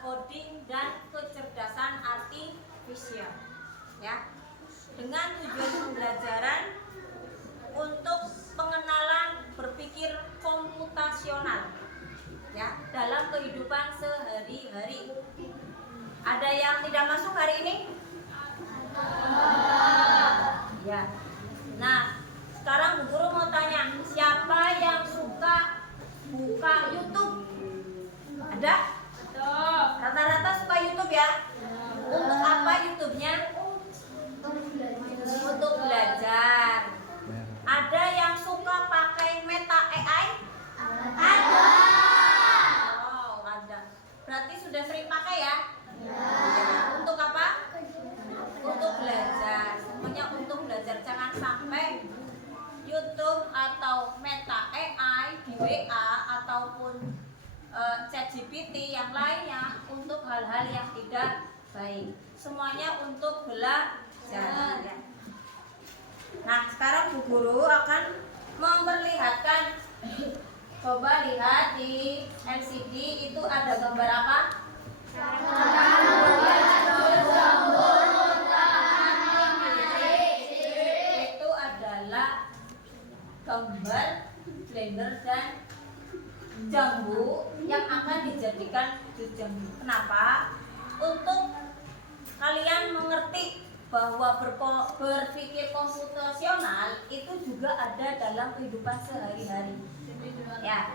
coding dan kecerdasan artifisial, ya. Dengan tujuan pembelajaran untuk pengenalan berpikir komputasional, ya, dalam kehidupan sehari-hari. Ada yang tidak masuk hari ini? Ya. Nah, sekarang Bu Guru mau tanya, siapa yang suka buka YouTube? Ada? Rata-rata suka YouTube ya? Untuk apa YouTube-nya? Untuk belajar. Ada yang suka pakai Meta AI? Ada. Oh, ada. Berarti sudah sering pakai ya? Ya. Untuk apa? Untuk belajar. Semuanya untuk belajar. Jangan sampai YouTube atau Meta AI di WA ataupun ChatGPT yang lainnya untuk hal-hal yang tidak baik. Semuanya untuk belajar. Nah, sekarang Bu Guru akan memperlihatkan. Coba lihat di LCD itu ada gambar apa? Itu adalah gambar blender dan jambu yang akan dijadikan jus jambu. Kenapa? Untuk kalian mengerti bahwa berpikir komputasional itu juga ada dalam kehidupan sehari-hari. Ya,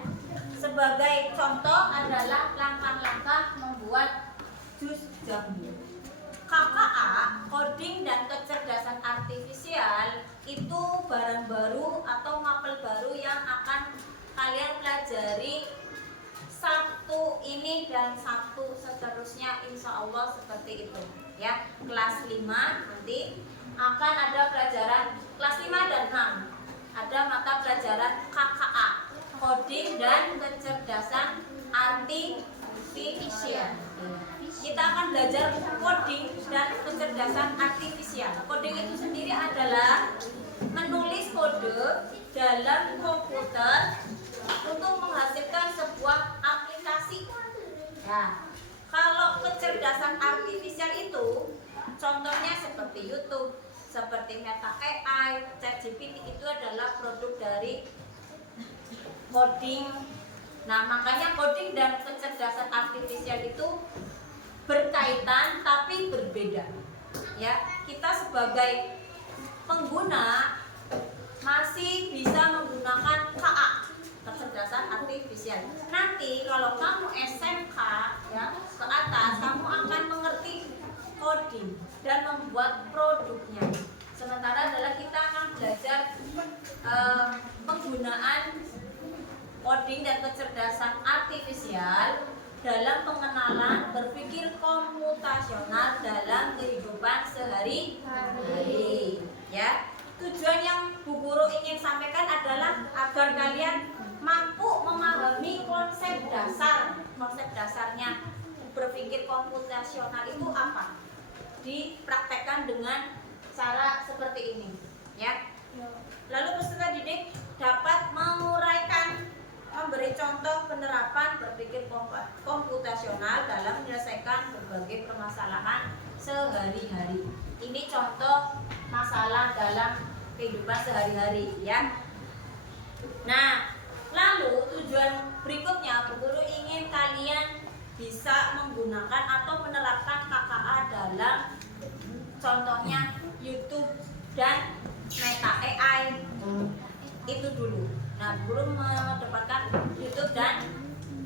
sebagai contoh adalah langkah-langkah membuat jus jambu. KKA, coding dan kecerdasan artifisial, itu barang baru atau mapel baru yang akan kalian pelajari Sabtu ini dan Sabtu seterusnya, insya Allah seperti itu ya. Kelas 5 nanti akan ada pelajaran kelas 5 dan 6 ada mata pelajaran KKA, coding dan kecerdasan artifisial. Kita akan belajar coding dan kecerdasan artifisial. Coding itu sendiri adalah menulis kode dalam komputer untuk menghasilkan sebuah aplikasi. Nah, kalau kecerdasan artifisial itu contohnya seperti YouTube, seperti Meta AI, ChatGPT, itu adalah produk dari coding. Nah, makanya coding dan kecerdasan artifisial itu berkaitan tapi berbeda. Ya, kita sebagai pengguna masih bisa menggunakan KA, kecerdasan artifisial. Nanti kalau kamu SMK ya ke atas, kamu akan mengerti coding dan membuat produknya. Sementara adalah kita akan belajar penggunaan coding dan kecerdasan artifisial dalam pengenalan berpikir komputasional dalam kehidupan sehari-hari. Ya, tujuan yang Bu Guru ingin sampaikan adalah agar kalian mampu memahami konsep dasarnya berpikir komputasional itu apa. Dipraktekkan dengan cara seperti ini, ya. Lalu peserta didik dapat menguraikan, memberi contoh penerapan berpikir komputasional dalam menyelesaikan berbagai permasalahan sehari-hari. Ini contoh masalah dalam kehidupan sehari-hari, ya. Nah, lalu tujuan berikutnya, Bu Guru ingin kalian bisa menggunakan atau menerapkan KKA dalam contohnya YouTube dan Meta AI. Itu dulu. Nah, belum mendapatkan YouTube dan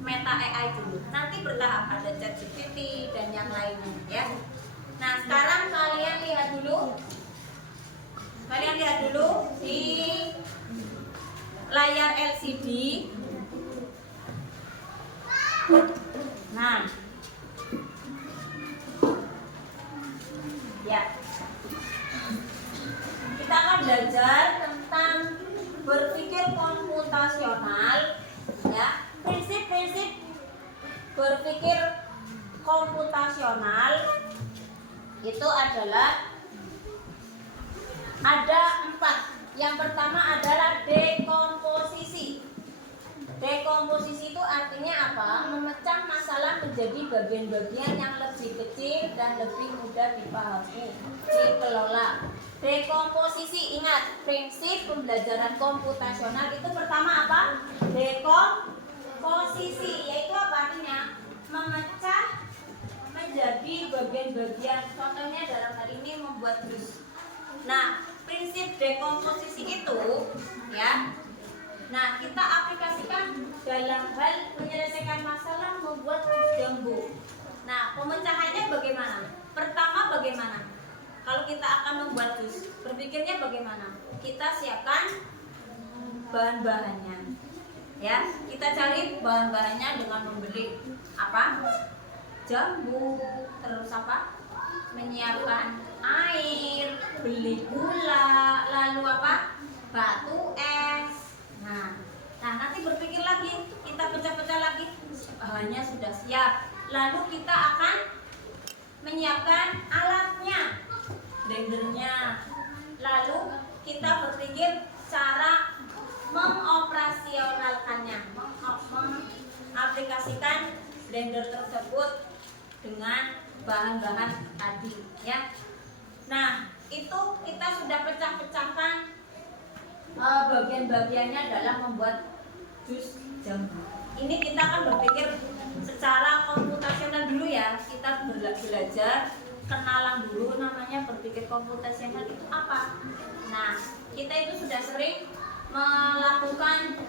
Meta AI dulu. Nanti bertahap ada ChatGPT dan yang lainnya, ya. Nah, sekarang kalian lihat dulu. Kalian lihat dulu di layar LCD. Nah, ya. Kita akan belajar tentang berpikir komputasional, ya. Prinsip-prinsip berpikir komputasional itu adalah ada 4. Yang pertama adalah dekomposisi. Dekomposisi itu artinya apa? Memecah masalah menjadi menjadi bagian-bagian yang lebih kecil dan lebih mudah dipahami, dikelola. Dekomposisi, ingat prinsip pembelajaran komputasional itu pertama apa? Dekomposisi, yaitu apa artinya? Memecah menjadi bagian-bagian. Contohnya dalam hal ini membuat jus. Nah, prinsip dekomposisi itu ya. Nah, kita aplikasikan dalam hal menyelesaikan masalah membuat jus jambu. Nah, pemecahannya bagaimana? Pertama bagaimana? Kalau kita akan membuat jus, berpikirnya bagaimana? Kita siapkan bahan-bahannya. Ya, kita cari bahan-bahannya dengan membeli apa? Jambu, terus apa? Menyiapkan air, beli gula, lalu apa? Batu es. Nah, nanti berpikir lagi, kita pecah-pecah lagi, bahannya sudah siap. Lalu kita akan menyiapkan alatnya, blendernya. Lalu kita berpikir cara mengoperasionalkannya, mengaplikasikan blender tersebut dengan bahan-bahan tadi, ya. Nah, itu kita sudah pecah-pecahkan bagian-bagiannya dalam membuat jus jambu. Ini kita akan berpikir secara komputasional dulu ya. Kita belajar kenalan dulu namanya berpikir komputasional itu apa. Nah, kita itu sudah sering melakukan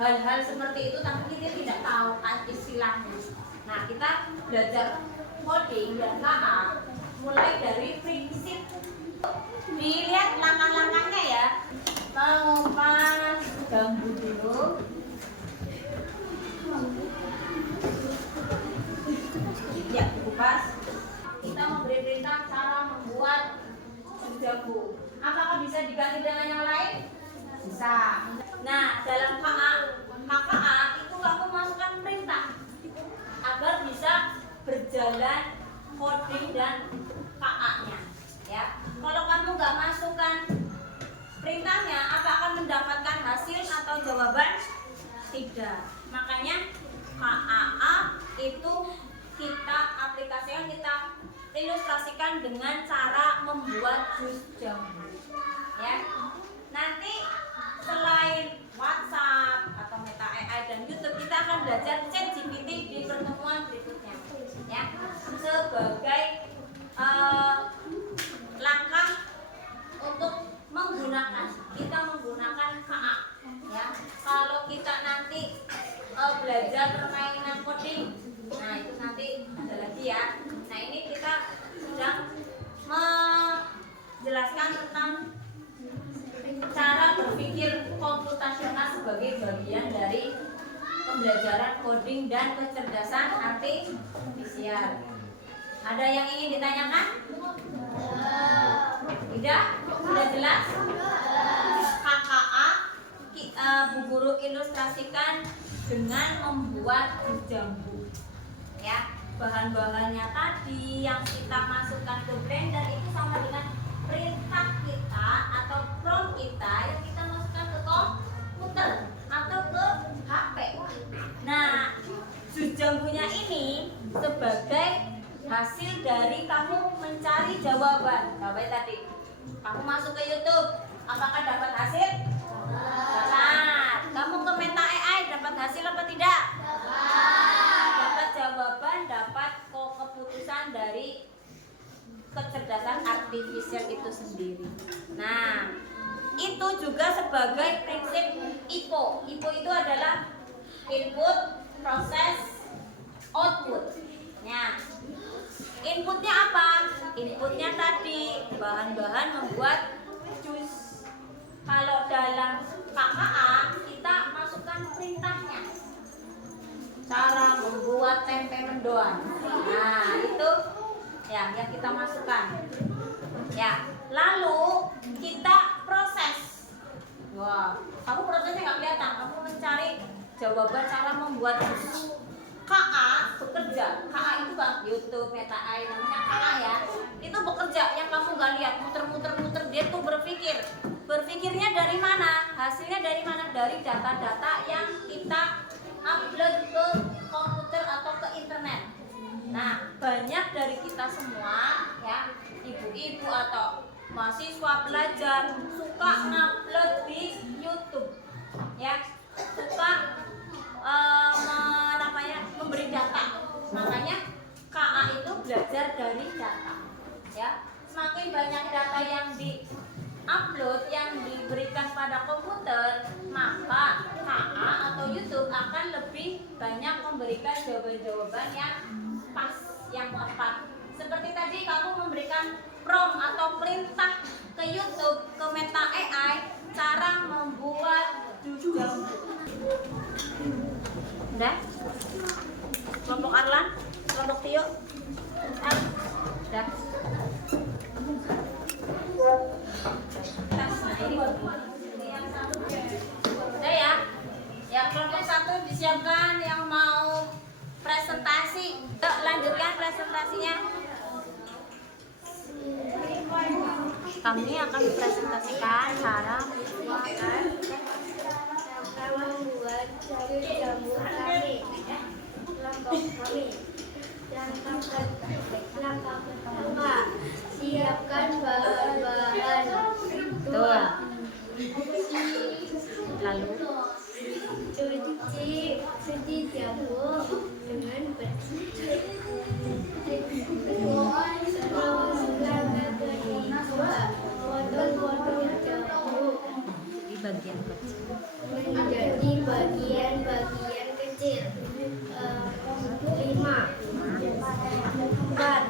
hal-hal seperti itu tapi kita tidak tahu istilahnya. Nah, kita belajar coding dan KA mulai dari prinsip. Dilihat langkah-langkahnya ya. Mengupas jambu dulu. Ya, dikupas. Kita memberi perintah cara membuat jus jambu. Apakah bisa diganti dengan yang lain? Bisa. Nah, dalam KA itu kamu masukkan perintah agar bisa berjalan coding dan KA-nya. Ya, kalau kamu nggak masukkan perintahnya, apa akan mendapatkan hasil atau jawaban? Tidak. Makanya KAA itu kita aplikasikan, kita ilustrasikan dengan cara membuat jus jambu. Ya. Nanti selain WhatsApp atau Meta AI dan YouTube, kita akan belajar ChatGPT di pertemuan berikutnya. Ya. Sebagai langkah untuk kita menggunakan KA, ya. Kalau kita nanti belajar permainan coding, nah itu nanti ada lagi ya. Nah, ini kita sudah menjelaskan tentang cara berpikir komputasional sebagai bagian dari pembelajaran coding dan kecerdasan artifisial. Ada yang ingin ditanyakan? Tidak? Sudah jelas? KKA Bu Guru ilustrasikan dengan membuat jus jambu. Ya, bahan-bahannya tadi yang kita masukkan ke blender itu sama dengan perintah kita atau prompt kita yang kita masukkan ke komputer atau ke HP. Nah, jus jambunya ini sebagai hasil dari kamu mencari jawaban. Coba tadi kamu masuk ke YouTube, apakah dapat hasil? Dapat. Kamu ke Meta AI dapat hasil apa tidak? Dapat jawaban, dapat keputusan dari kecerdasan artifisial itu sendiri. Nah, itu juga sebagai prinsip IPO. IPO itu adalah input, proses, output. Nah, inputnya apa? Inputnya tadi bahan-bahan membuat jus. Kalau dalam KKA kita masukkan perintahnya. Cara membuat tempe mendoan. Nah, itu ya yang kita masukkan. Ya, lalu kita proses. Wah, kamu prosesnya nggak kelihatan. Kamu mencari jawaban cara membuat jus. KA bekerja. KA itu kan YouTube, Meta AI, namanya KA ya. Itu bekerja yang kamu nggak lihat, muter-muter dia tuh berpikir. Berpikirnya dari mana? Hasilnya dari mana? Dari data-data yang kita upload ke komputer atau ke internet. dari kita semua ya, ibu-ibu atau mahasiswa belajar suka ngupload di YouTube ya, suka memberi data. Makanya KA itu belajar dari data ya. Semakin banyak data yang di-upload, yang diberikan pada komputer, maka KA atau YouTube akan lebih banyak memberikan jawaban-jawaban yang pas, yang tepat. Seperti tadi kamu memberikan prompt atau perintah ke YouTube, ke Meta AI, cara membuat jus jambu. Udah? Kelompok Arlan, kelompok Tio, udah. Udah ya. Yang kelompok 1 disiapkan yang mau presentasi. Yuk, lanjutkan presentasinya. Kami akan mempresentasikan cara membuat jus jambu kami. Langkah pertama, siapkan bahan-bahan. Betul. Lalu cuci jambu dengan bersih. Potong-potong jambu di bagian kecil. menjadi bagian-bagian kecil. 5, 4,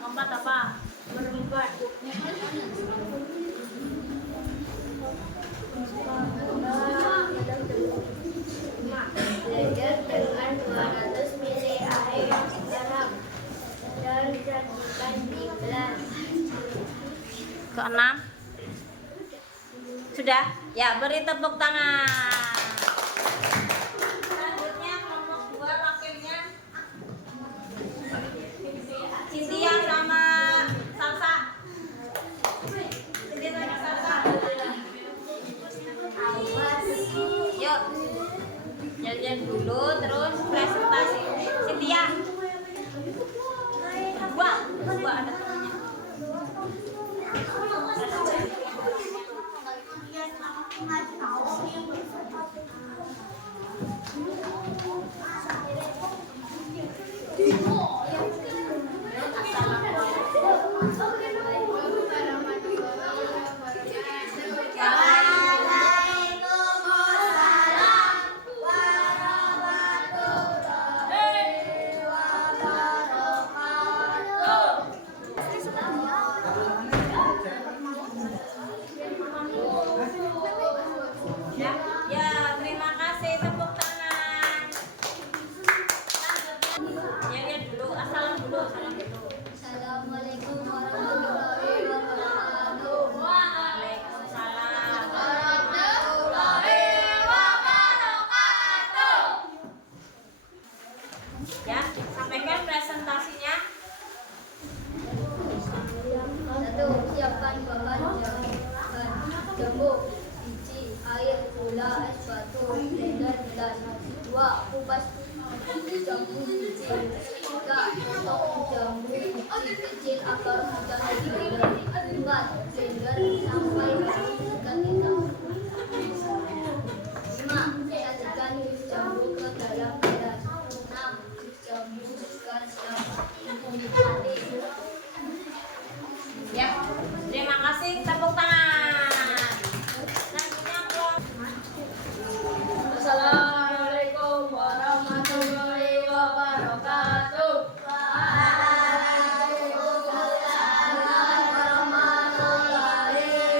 Keempat apa? berempat. Blender dengan 200 ml air garam dan sajikan di gelas. Keenam. Sudah? Ya, beri tepuk tangan. Selanjutnya kelompok 2 wakilnya Cynthia sama Salsa. Cynthia sama Salsa. Yuk. Jalan dulu terus presentasi. Cynthia. Dua ada temannya. Ya, terima kasih, tepuk tangan. Ya dulu, assalam dulu. Assalamualaikum warahmatullahi wabarakatuh. Waalaikumsalam. Ya, sampaikan presentasinya. 1. Siapkan bahan jambu, biji, air, gula, es batu, blender, gelas. 2. Kupas jambu biji. 3. Potong jambu biji kecil agar mudah diblender. 4. Blender sampai ikan hitam. 5. Sajikan jus jambu ke dalam gelas. 6. Jus jambu segar dinikmati. Ya, terima kasih, tepuk tangan. Selanjutnya Assalamualaikum warahmatullahi wabarakatuh. Waalaikumsalam warahmatullahi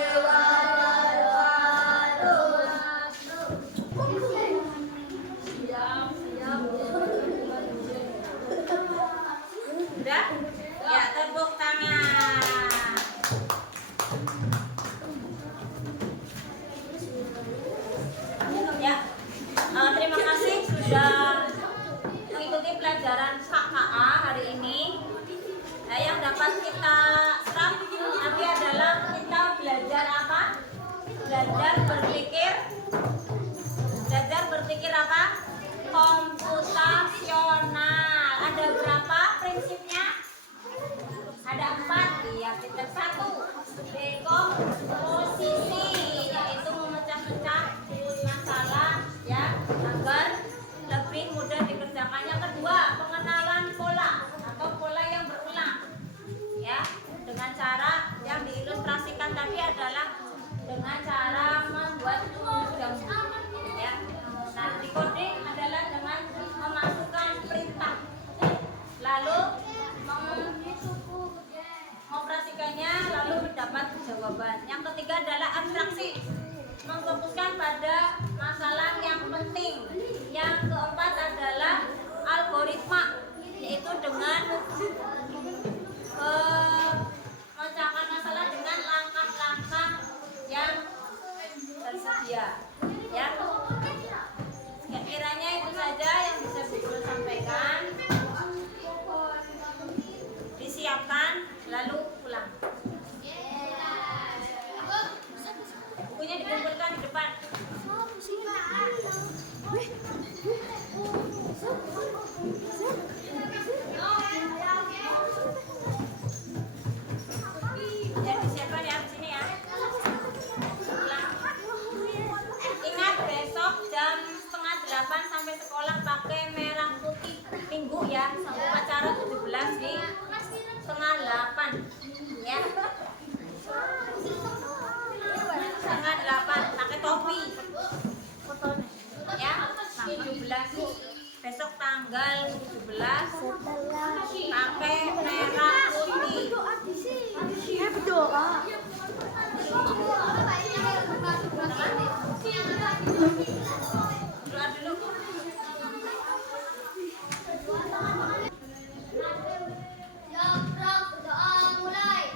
Belajar berpikir apa? Komputasional. Ada berapa prinsipnya? Ada 4. Iya, pinter. 1. Dekomposisi, yaitu memecah-mecah masalah ya agar lebih mudah dikerjakan. Yang kedua, pengenalan pola atau pola yang berulang. Ya, dengan cara yang diilustrasikan tadi adalah dengan cara membuat jambu. Ya. Nah, decoding adalah dengan memasukkan perintah. Lalu mengoperasikannya lalu mendapat jawaban. Yang ketiga adalah abstraksi, memfokuskan pada masalah yang penting. Yang keempat adalah algoritma, yaitu dengan memecahkan masalah dengan langkah-langkah yang tersedia. Ya, kiranya itu saja yang bisa Ibu sampaikan. Disiapkan lalu pulang. Bukunya dikumpulkan di depan. Ya, disiapkan ya di sini ya. Pulang. Ingat besok jam 7:30 sampai sekolah pakai merah putih. Minggu ya, sampai upacara 17 di 7:30 ya. 7:30 pakai topi ya. 17 besok tanggal 17 pakai merah putih. Doa dulu. Jawab doa mulai.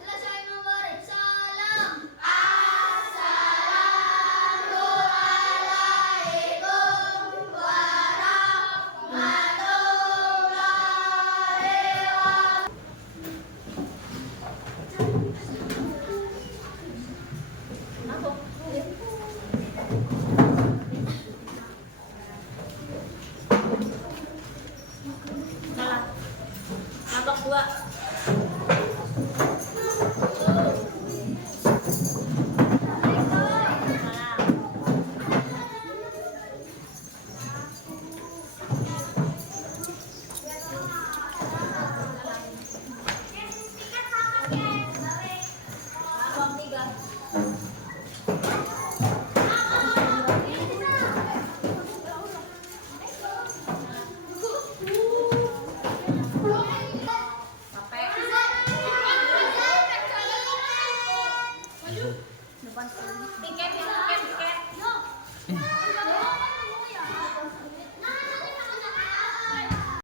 Selesai memberi salam. Assalamualaikum warahmatullahi wabarakatuh. Salah. Kelompok 2. Tiket.